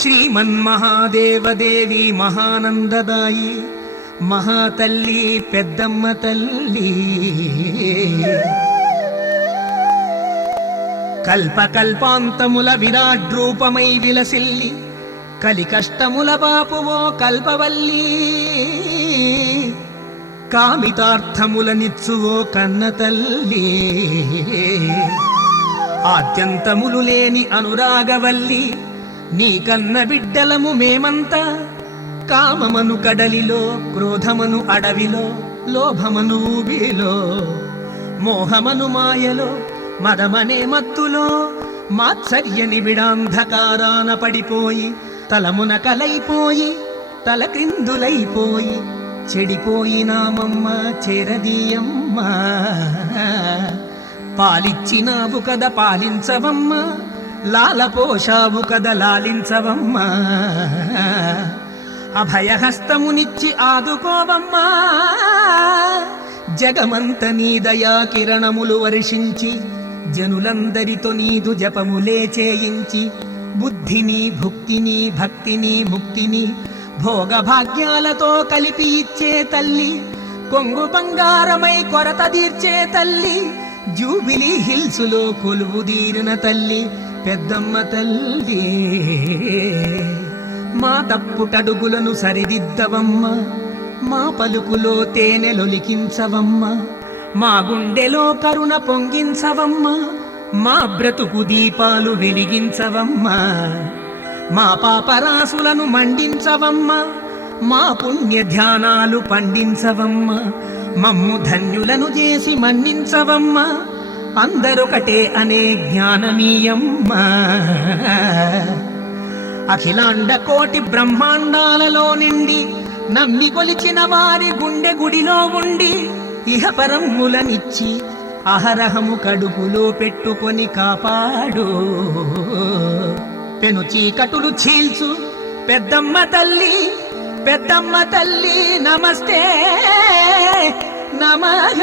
శ్రీమన్మహాదేవదేవి మహానందదాయి మహాతల్లి పెద్దమ్మ తల్లి కల్పకల్పాంతముల విరాడ్రూపమై విలసిల్లి కలి కష్టముల బాపువో కల్పవల్లి కామితార్థముల నిచ్చువో కన్న తల్లి ఆద్యంతములు లేని అనురాగవల్లి నీ కన్న బిడ్డలము మేమంతా కామమను కడలిలో క్రోధమను అడవిలో లోభమను ఊబిలో మోహమను మాయలో మదమనే మత్తులో మాత్సర్యని విడాంధకారాన పడిపోయి తలమున కలైపోయి తల క్రిందులైపోయి చెడిపోయినామమ్మ చేరదీయమ్మ పాలిచ్చినావు కద పాలించవమ్మ లాలపోషావు కద లాలించవమ్మ అభయహస్తమునిచ్చి ఆదుకోవమ్మా జగమంత నీ దయా కిరణములు వర్షించి జనులందరితో నీదు జపములే చేయించి బుద్ధిని భుక్తిని భక్తిని ముక్తిని భోగభాగ్యాలతో కలిపి ఇచ్చే తల్లి కొంగు బంగారమై కొరత తీర్చే తల్లి జూబిలీ హిల్సులో కొలువుదీరిన తల్లి పెద్దమ్మ తల్లి మా తప్పుటడుగులను సరిదిద్దవమ్మ మా పలుకులో తేనెలొలికించవమ్మ మా గుండెలో కరుణ పొంగించవమ్మ మా బ్రతుకు దీపాలు వెలిగించవమ్మ మా పాపరాసులను మండించవమ్మ మా పుణ్య ధ్యానాలు పండించవమ్మ మమ్ము ధన్యులను చేసి మన్నించవమ్మ అందరొకటే అనే జ్ఞానమీయమ్మ అఖిలాండ కోటి బ్రహ్మాండాలలో నిండి నమ్మి కొలిచిన వారి గుండె గుడిలో ఉండి ఇహపరములనిచ్చి అహరహము కడుపులో పెట్టుకొని కాపాడు పెను చీకటులు చీల్చు పెద్దమ్మ తల్లి పెద్దమ్మ తల్లి నమస్తే నమః.